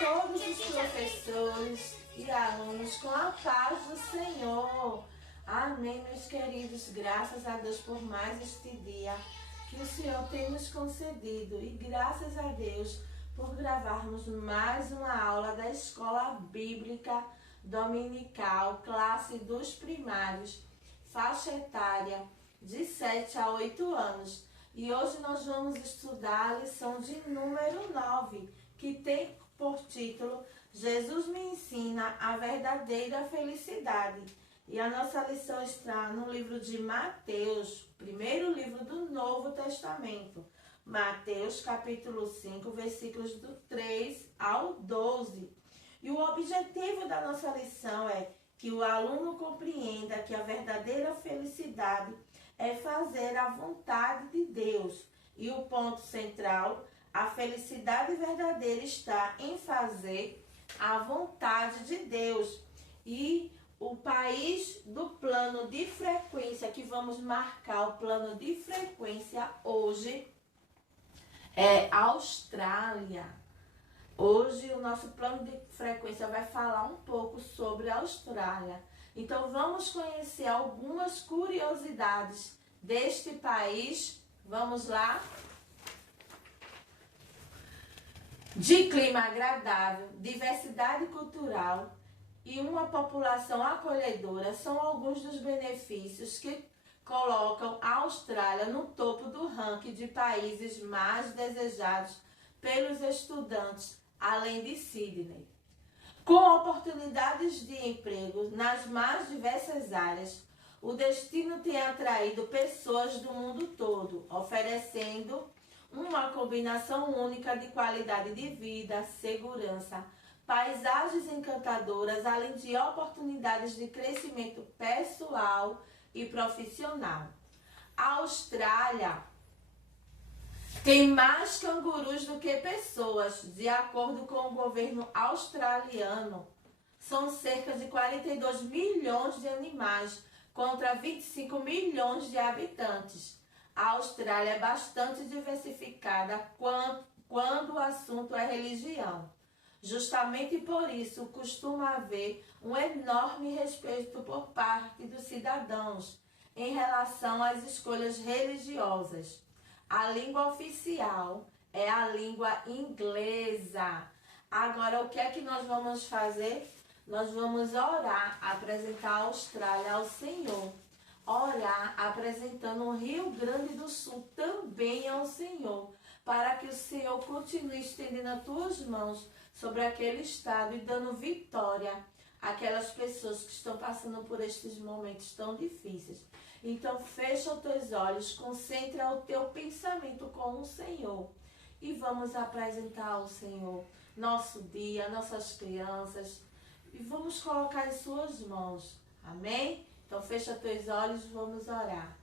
todos os professores e alunos com a paz do Senhor. Amém, meus queridos. Graças a Deus por mais este dia que o Senhor tem nos concedido. E graças a Deus por gravarmos mais uma aula da Escola Bíblica Dominical, classe dos primários, faixa etária de 7 a 8 anos. E hoje nós vamos estudar a lição de número 9, que tem por título Jesus me ensina a verdadeira felicidade. E a nossa lição está no livro de Mateus, primeiro livro do Novo Testamento. Mateus, capítulo 5, versículos do 3 ao 12. E o objetivo da nossa lição é que o aluno compreenda que a verdadeira felicidade é fazer a vontade de Deus. E o ponto central, a felicidade verdadeira está em fazer a vontade de Deus. E o país do plano de frequência, que vamos marcar o plano de frequência hoje, é Austrália. Hoje o nosso plano de frequência vai falar um pouco sobre a Austrália. Então vamos conhecer algumas curiosidades deste país. Vamos lá? De clima agradável, diversidade cultural e uma população acolhedora são alguns dos benefícios que colocam a Austrália no topo do ranking de países mais desejados pelos estudantes, além de Sydney. Com oportunidades de emprego nas mais diversas áreas, o destino tem atraído pessoas do mundo todo, oferecendo uma combinação única de qualidade de vida, segurança, paisagens encantadoras, além de oportunidades de crescimento pessoal e profissional. A Austrália tem mais cangurus do que pessoas, de acordo com o governo australiano. São cerca de 42 milhões de animais contra 25 milhões de habitantes. A Austrália é bastante diversificada quando o assunto é religião. Justamente por isso, costuma haver um enorme respeito por parte dos cidadãos em relação às escolhas religiosas. A língua oficial é a língua inglesa. Agora, o que é que nós vamos fazer? Nós vamos orar, apresentar a Austrália ao Senhor. Orar, apresentando o Rio Grande do Sul também ao Senhor, para que o Senhor continue estendendo as tuas mãos sobre aquele estado e dando vitória àquelas pessoas que estão passando por estes momentos tão difíceis. Então, fecha os teus olhos, concentra o teu pensamento com o Senhor e vamos apresentar ao Senhor nosso dia, nossas crianças e vamos colocar em suas mãos. Amém? Então, fecha os teus olhos e vamos orar.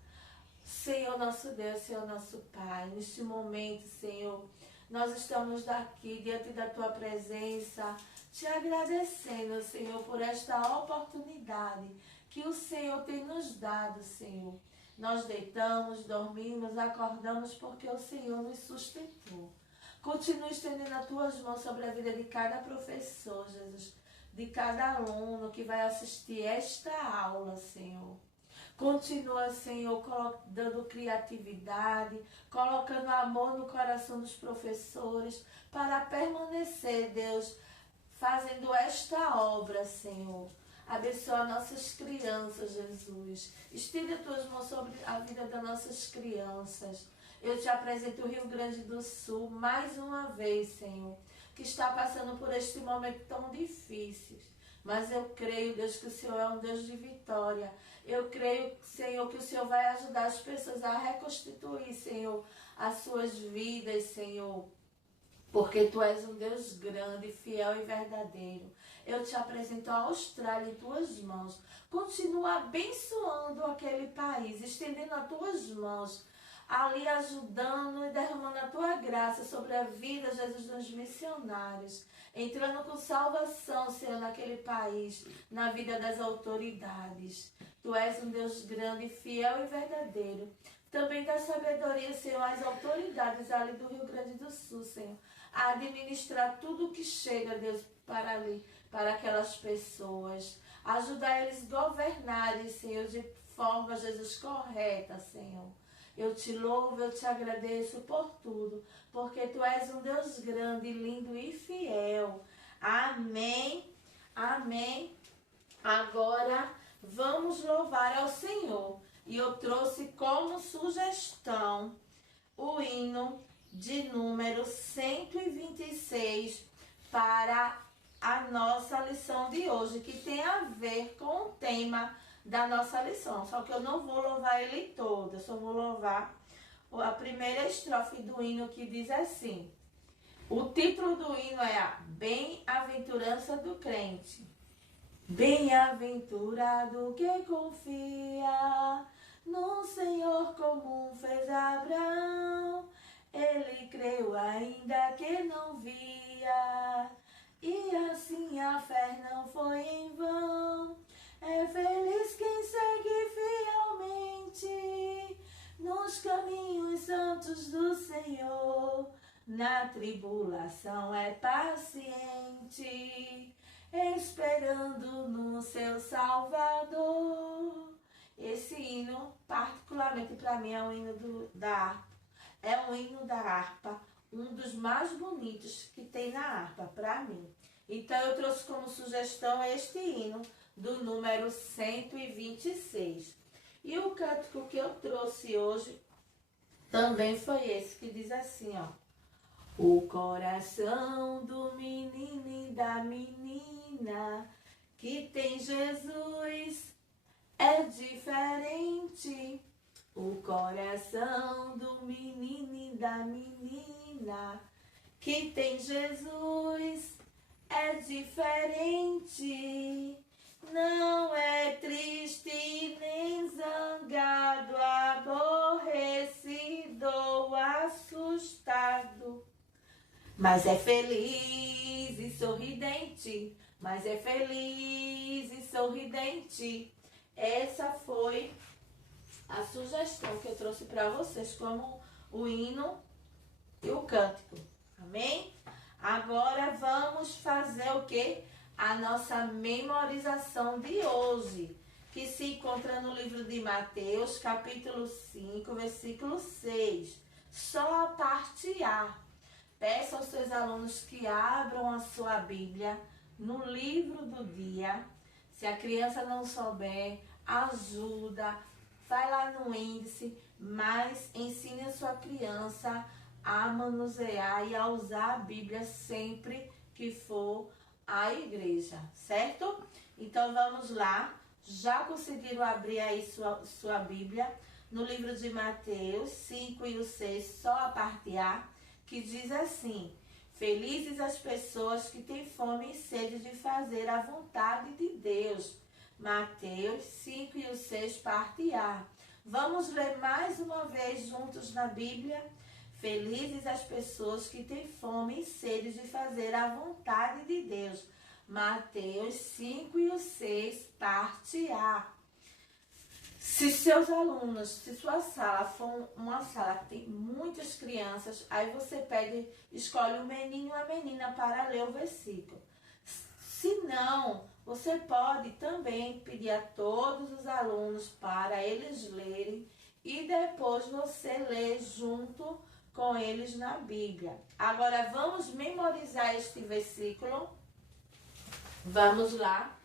Senhor nosso Deus, Senhor nosso Pai, neste momento, Senhor, nós estamos daqui diante da Tua presença, te agradecendo, Senhor, por esta oportunidade que o Senhor tem nos dado, Senhor. Nós deitamos, dormimos, acordamos porque o Senhor nos sustentou. Continue estendendo as Tuas mãos sobre a vida de cada professor, Jesus, de cada aluno que vai assistir esta aula, Senhor. Continua, Senhor, dando criatividade, colocando amor no coração dos professores para permanecer, Deus, fazendo esta obra, Senhor. Abençoa nossas crianças, Jesus. Estenda as tuas mãos sobre a vida das nossas crianças. Eu te apresento o Rio Grande do Sul mais uma vez, Senhor, que está passando por este momento tão difícil. Mas eu creio, Deus, que o Senhor é um Deus de vitória. Eu creio, Senhor, que o Senhor vai ajudar as pessoas a reconstituir, Senhor, as suas vidas, Senhor. Porque Tu és um Deus grande, fiel e verdadeiro. Eu te apresento a Austrália em Tuas mãos. Continua abençoando aquele país, estendendo as Tuas mãos, ali ajudando e derramando a Tua graça sobre a vida, Jesus, dos missionários. Entrando com salvação, Senhor, naquele país, na vida das autoridades. Tu és um Deus grande, fiel e verdadeiro. Também dá sabedoria, Senhor, às autoridades ali do Rio Grande do Sul, Senhor, a administrar tudo que chega, Deus, para ali, para aquelas pessoas. Ajudar eles a governarem, Senhor, de forma, Jesus, correta, Senhor. Eu te louvo, eu te agradeço por tudo, porque Tu és um Deus grande, lindo e fiel. Amém, amém. Agora vamos louvar ao Senhor. E eu trouxe como sugestão o hino de número 126 para a nossa lição de hoje, que tem a ver com o tema da nossa lição. Só que eu não vou louvar ele todo, eu só vou louvar a primeira estrofe do hino, que diz assim. O título do hino é a Bem-aventurança do crente. Bem-aventurado que confia no Senhor, como fez Abraão. Ele creu ainda que não via, e assim a fé não foi em vão. É feliz quem segue fielmente nos caminhos santos do Senhor. Na tribulação é paciente, esperando no seu Salvador. Esse hino, particularmente para mim, é um hino da harpa. É um hino da harpa, um dos mais bonitos que tem na harpa, para mim. Então eu trouxe como sugestão este hino do número 126. E o cântico que eu trouxe hoje também foi esse, que diz assim, ó. O coração do menino e da menina que tem Jesus é diferente. O coração do menino e da menina que tem Jesus é diferente. Não é triste nem zangado, aborrecido ou assustado, mas é feliz e sorridente. Mas é feliz e sorridente. Essa foi a sugestão que eu trouxe para vocês como o hino e o cântico. Amém? Agora vamos fazer o quê? A nossa memorização de hoje, que se encontra no livro de Mateus, capítulo 5, versículo 6. Só a parte A. Peça aos seus alunos que abram a sua Bíblia no livro do dia. Se a criança não souber, ajuda, vai lá no índice, mas ensine a sua criança a manusear e a usar a Bíblia sempre que for à igreja, certo? Então vamos lá. Já conseguiram abrir aí sua Bíblia no livro de Mateus 5 e o 6, só a parte A, que diz assim: felizes as pessoas que têm fome e sede de fazer a vontade de Deus. Mateus 5 e o 6, parte A. Vamos ler mais uma vez juntos na Bíblia? Felizes as pessoas que têm fome e sede de fazer a vontade de Deus. Mateus 5 e o 6, parte A. Se seus alunos, se sua sala for uma sala que tem muitas crianças, aí você escolhe um menino e uma menina para ler o versículo. Se não, você pode também pedir a todos os alunos para eles lerem e depois você lê junto com eles na Bíblia. Agora vamos memorizar este versículo. Vamos lá.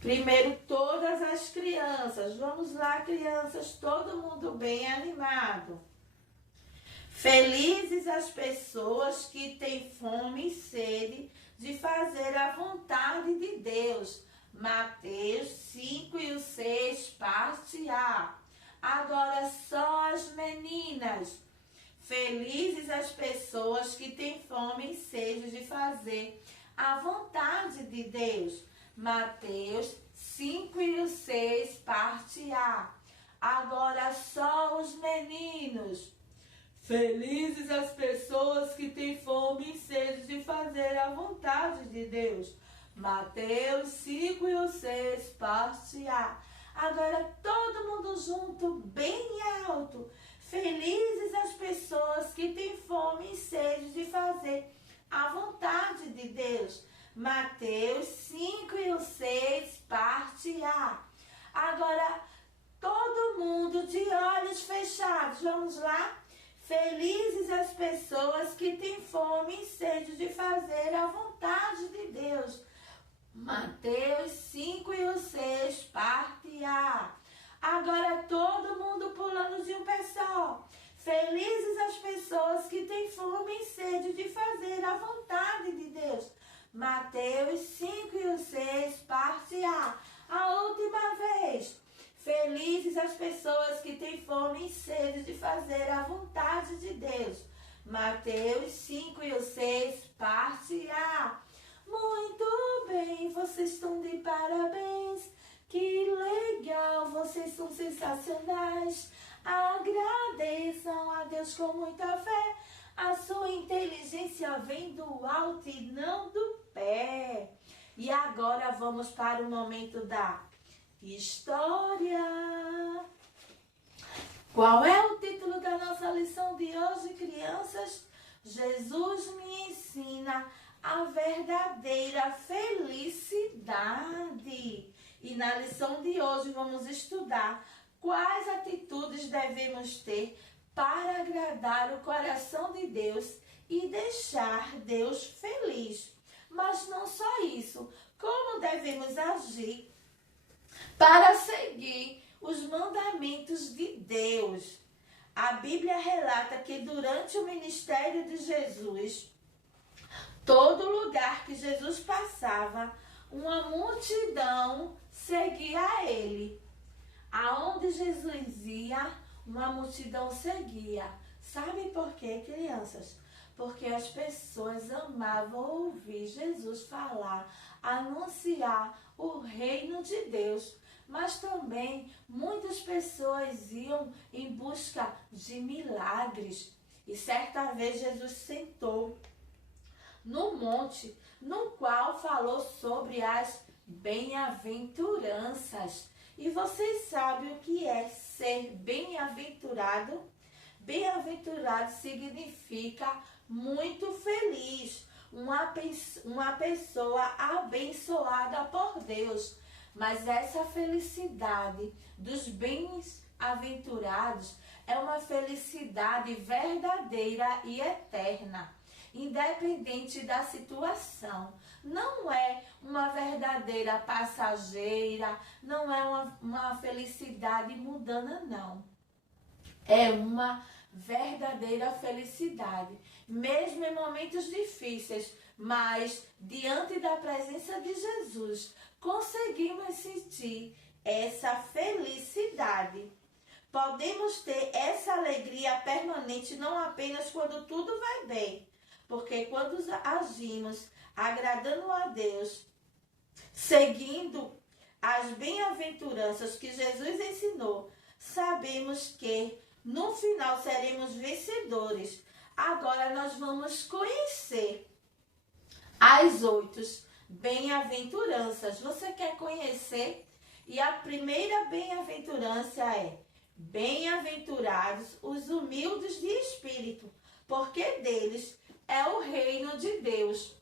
Primeiro, todas as crianças. Vamos lá, crianças, todo mundo bem animado. Felizes as pessoas que têm fome e sede de fazer a vontade de Deus. Mateus 5 e o 6, parte A. Agora só as meninas. Felizes as pessoas que têm fome e sede de fazer a vontade de Deus. Mateus 5 e o 6, parte A. Agora só os meninos. Felizes as pessoas que têm fome e sede de fazer a vontade de Deus. Mateus 5 e o 6, parte A. Agora todo mundo junto, bem alto. Felizes as pessoas que têm fome e sede de fazer a vontade de Deus. Mateus 5:6, parte A. Agora, todo mundo de olhos fechados, vamos lá? Felizes as pessoas que têm fome e sede de fazer a vontade de Deus. Mateus 5:6, parte A. Agora todo mundo pulando de um pé só. Felizes as pessoas que têm fome e sede de fazer a vontade de Deus. Mateus 5:6, parte A. A última vez. Felizes as pessoas que têm fome e sede de fazer a vontade de Deus. Mateus 5:6, parte A. Muito bem, vocês estão de parabéns. Que legal, vocês são sensacionais. Agradeçam a Deus com muita fé. A sua inteligência vem do alto e não do pé. E agora vamos para o momento da história. Qual é o título da nossa lição de hoje, crianças? Jesus me ensina a verdadeira felicidade. E na lição de hoje vamos estudar quais atitudes devemos ter para agradar o coração de Deus e deixar Deus feliz. Mas não só isso, como devemos agir para seguir os mandamentos de Deus. A Bíblia relata que durante o ministério de Jesus, todo lugar que Jesus passava, uma multidão seguia ele. Aonde Jesus ia, uma multidão seguia. Sabe por quê, crianças? Porque as pessoas amavam ouvir Jesus falar, anunciar o reino de Deus. Mas também muitas pessoas iam em busca de milagres. E certa vez Jesus sentou no monte, no qual falou sobre as bem-aventuranças. E vocês sabem o que é ser bem-aventurado? Bem-aventurado significa muito feliz, uma pessoa abençoada por Deus. Mas essa felicidade dos bem-aventurados é uma felicidade verdadeira e eterna, independente da situação. Não é uma verdadeira passageira, não é uma felicidade mundana, não. É uma verdadeira felicidade, mesmo em momentos difíceis, mas diante da presença de Jesus, conseguimos sentir essa felicidade. Podemos ter essa alegria permanente não apenas quando tudo vai bem, porque quando agimos agradando a Deus, seguindo as bem-aventuranças que Jesus ensinou, sabemos que no final seremos vencedores. Agora nós vamos conhecer as 8 bem-aventuranças. Você quer conhecer? E a primeira bem-aventurança é: bem-aventurados os humildes de espírito, porque deles é o reino de Deus.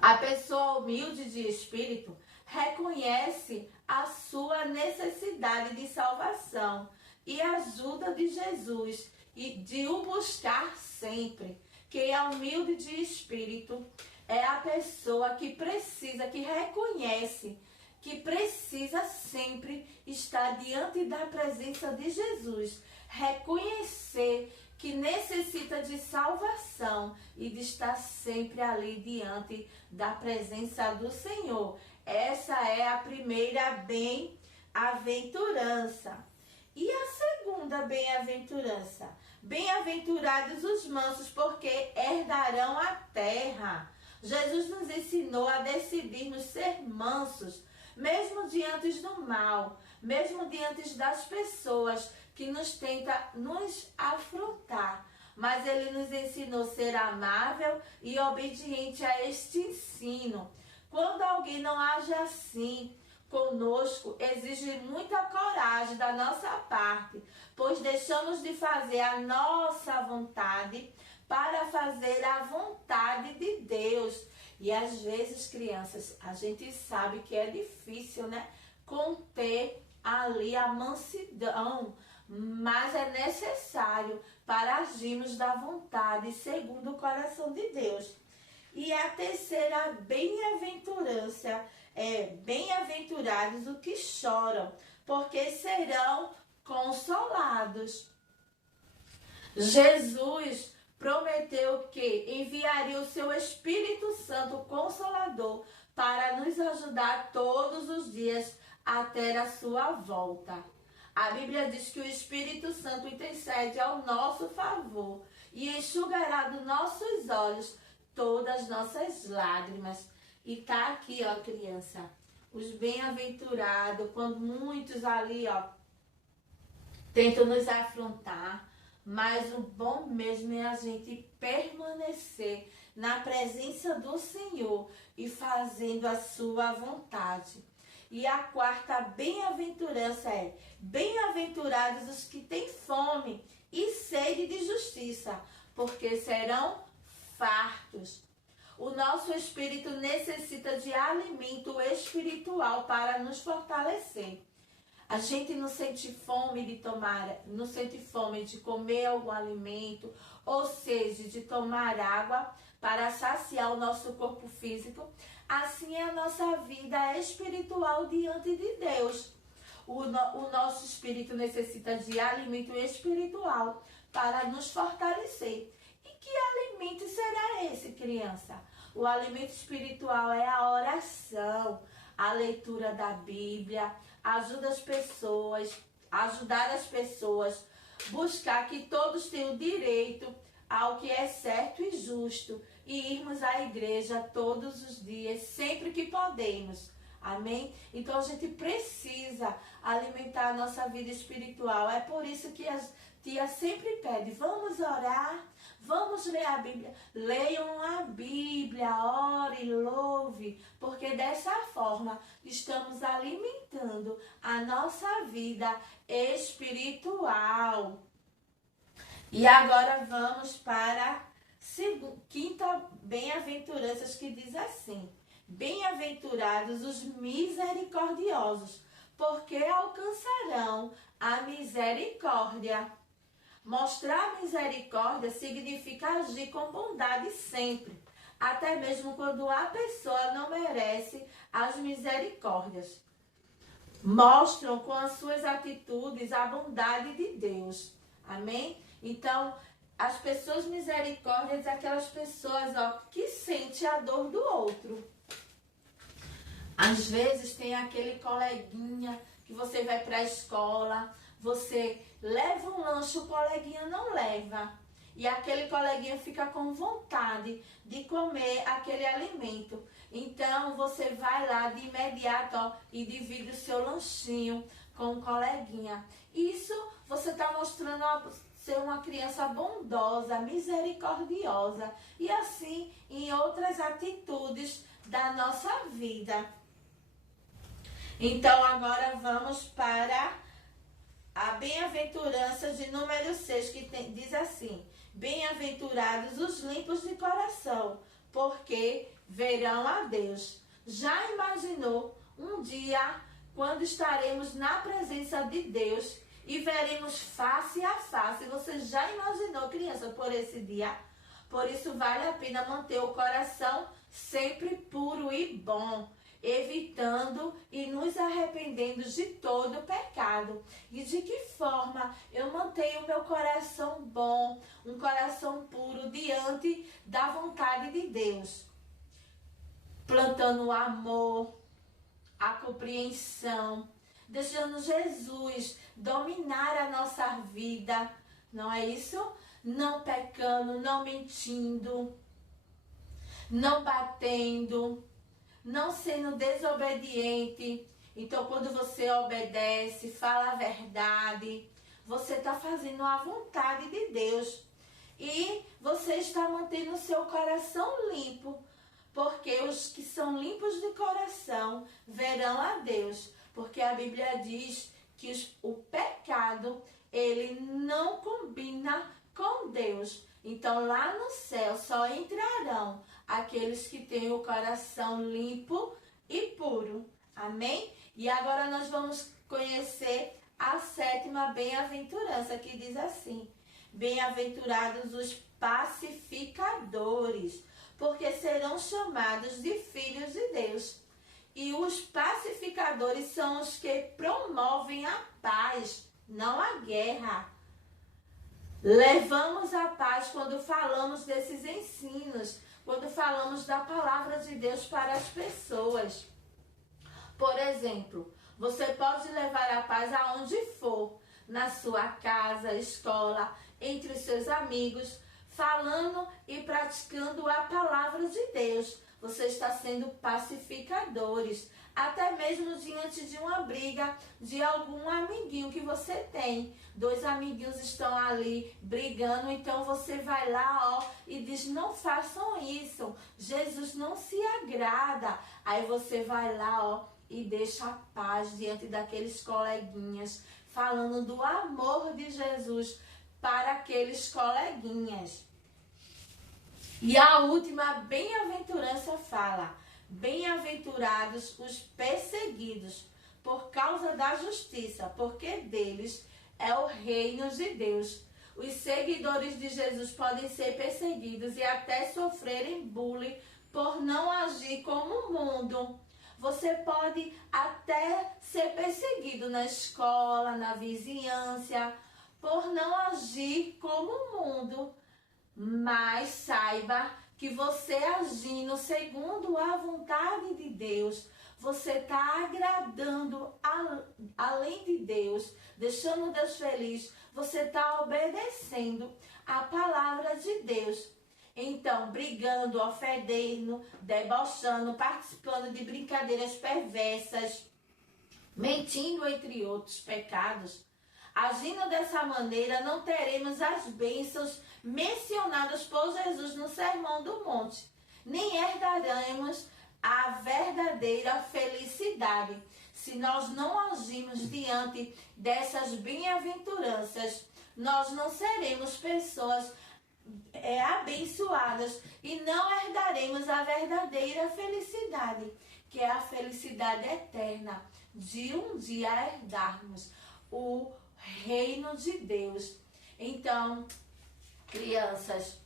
A pessoa humilde de espírito reconhece a sua necessidade de salvação e ajuda de Jesus e de o buscar sempre. Quem é humilde de espírito é a pessoa que precisa, que reconhece, que precisa sempre estar diante da presença de Jesus, reconhecer que necessita de salvação e de estar sempre ali diante da presença do Senhor. Essa é a primeira bem-aventurança. E a segunda bem-aventurança? Bem-aventurados os mansos, porque herdarão a terra. Jesus nos ensinou a decidirmos ser mansos, mesmo diante do mal, mesmo diante das pessoas que nos tentam nos afrontar. Mas ele nos ensinou a ser amável e obediente a este ensino. Quando alguém não age assim, conosco exige muita coragem da nossa parte, pois deixamos de fazer a nossa vontade para fazer a vontade de Deus. E às vezes, crianças, a gente sabe que é difícil, né? Conter ali a mansidão, mas é necessário para agirmos da vontade segundo o coração de Deus. E a terceira bem-aventurança é: bem-aventurados os que choram, porque serão consolados. Jesus prometeu que enviaria o seu Espírito Santo Consolador para nos ajudar todos os dias até a sua volta. A Bíblia diz que o Espírito Santo intercede ao nosso favor e enxugará dos nossos olhos todas as nossas lágrimas. E tá aqui, ó, criança, os bem-aventurados, quando muitos ali, ó, tentam nos afrontar, mas o bom mesmo é a gente permanecer na presença do Senhor e fazendo a sua vontade. E a quarta bem-aventurança é: bem-aventurados os que têm fome e sede de justiça, porque serão fartos. O nosso espírito necessita de alimento espiritual para nos fortalecer. A gente não sente fome de tomar, não sente fome de comer algum alimento, ou seja, de tomar água para saciar o nosso corpo físico. Assim é a nossa vida espiritual diante de Deus. O nosso espírito necessita de alimento espiritual para nos fortalecer. E que alimento será esse, criança? O alimento espiritual é a oração, a leitura da Bíblia, ajudar as pessoas, buscar que todos tenham direito ao que é certo e justo e irmos à igreja todos os dias, sempre que podemos. Amém? Então a gente precisa alimentar a nossa vida espiritual. É por isso que a tia sempre pede: vamos orar, vamos ler a Bíblia. Leiam a Bíblia, ore, louve, porque dessa forma estamos alimentando a nossa vida espiritual. E agora vamos para a quinta bem-aventuranças, que diz assim: bem-aventurados os misericordiosos, porque alcançarão a misericórdia. Mostrar misericórdia significa agir com bondade sempre, até mesmo quando a pessoa não merece as misericórdias. Mostram com as suas atitudes a bondade de Deus. Amém? Então, as pessoas misericórdias são aquelas pessoas, ó, que sentem a dor do outro. Às vezes tem aquele coleguinha que você vai para a escola, você leva um lanche, o coleguinha não leva. E aquele coleguinha fica com vontade de comer aquele alimento. Então você vai lá de imediato, ó, e divide o seu lanchinho com o coleguinha. Isso você está mostrando ser uma criança bondosa, misericordiosa. E assim em outras atitudes da nossa vida. Então agora vamos para a bem-aventurança de número 6, que diz assim: bem-aventurados os limpos de coração, porque verão a Deus. Já imaginou um dia quando estaremos na presença de Deus e veremos face a face? Você já imaginou, criança, por esse dia? Por isso vale a pena manter o coração sempre puro e bom, evitando e nos arrependendo de todo pecado. E de que forma eu mantenho o meu coração bom, um coração puro diante da vontade de Deus? Plantando o amor, a compreensão, deixando Jesus dominar a nossa vida, não é isso? Não pecando, não mentindo, não batendo, não sendo desobediente. Então, quando você obedece, fala a verdade, você está fazendo a vontade de Deus. E você está mantendo o seu coração limpo, porque os que são limpos de coração verão a Deus. Porque a Bíblia diz que o pecado, ele não combina com Deus. Então lá no céu só entrarão aqueles que têm o coração limpo e puro. Amém? E agora nós vamos conhecer a 7ª bem-aventurança, que diz assim: bem-aventurados os pacificadores, porque serão chamados de filhos de Deus. E os pacificadores são os que promovem a paz, não a guerra. Levamos a paz quando falamos desses ensinos, quando falamos da palavra de Deus para as pessoas. Por exemplo, você pode levar a paz aonde for, na sua casa, escola, entre os seus amigos, falando e praticando a palavra de Deus. Você está sendo pacificadores, até mesmo diante de uma briga de algum amiguinho que você tem. 2 amiguinhos estão ali brigando, então você vai lá, ó, e diz: não façam isso, Jesus não se agrada. Aí você vai lá, ó, e deixa a paz diante daqueles coleguinhas, falando do amor de Jesus para aqueles coleguinhas. E a última bem-aventurança fala: bem-aventurados os perseguidos por causa da justiça, porque deles é o reino de Deus. Os seguidores de Jesus podem ser perseguidos e até sofrerem bullying por não agir como o mundo. Você pode até ser perseguido na escola, na vizinhança, por não agir como o mundo. Mas saiba que você agindo segundo a vontade de Deus, você está agradando além de Deus, deixando Deus feliz, você está obedecendo a palavra de Deus. Então, brigando, ofendendo, debochando, participando de brincadeiras perversas, mentindo, entre outros pecados, agindo dessa maneira, não teremos as bênçãos mencionadas por Jesus no Sermão do Monte, nem herdaremos a verdadeira felicidade. Se nós não agirmos diante dessas bem-aventuranças, nós não seremos pessoas abençoadas e não herdaremos a verdadeira felicidade, que é a felicidade eterna de um dia herdarmos o reino de Deus. Então, crianças,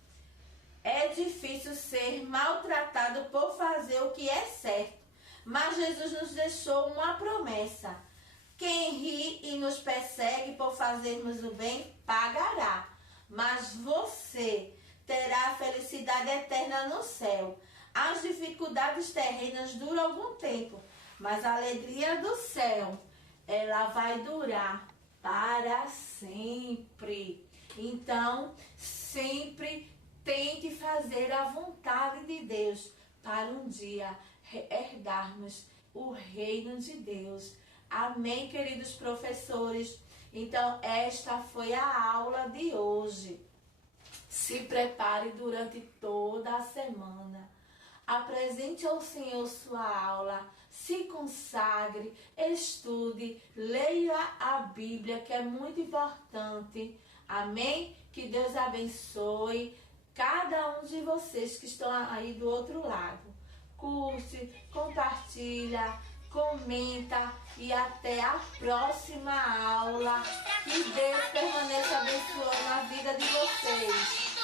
é difícil ser maltratado por fazer o que é certo, mas Jesus nos deixou uma promessa: quem ri e nos persegue por fazermos o bem, pagará. Mas você terá a felicidade eterna no céu. As dificuldades terrenas duram algum tempo, mas a alegria do céu, ela vai durar para sempre. Então, sempre tente fazer a vontade de Deus para um dia herdarmos o reino de Deus. Amém, queridos professores? Então, esta foi a aula de hoje. Se prepare durante toda a semana. Apresente ao Senhor sua aula, se consagre, estude, leia a Bíblia, que é muito importante. Amém? Que Deus abençoe cada um de vocês que estão aí do outro lado. Curte, compartilha, comenta e até a próxima aula. Que Deus permaneça abençoando a vida de vocês.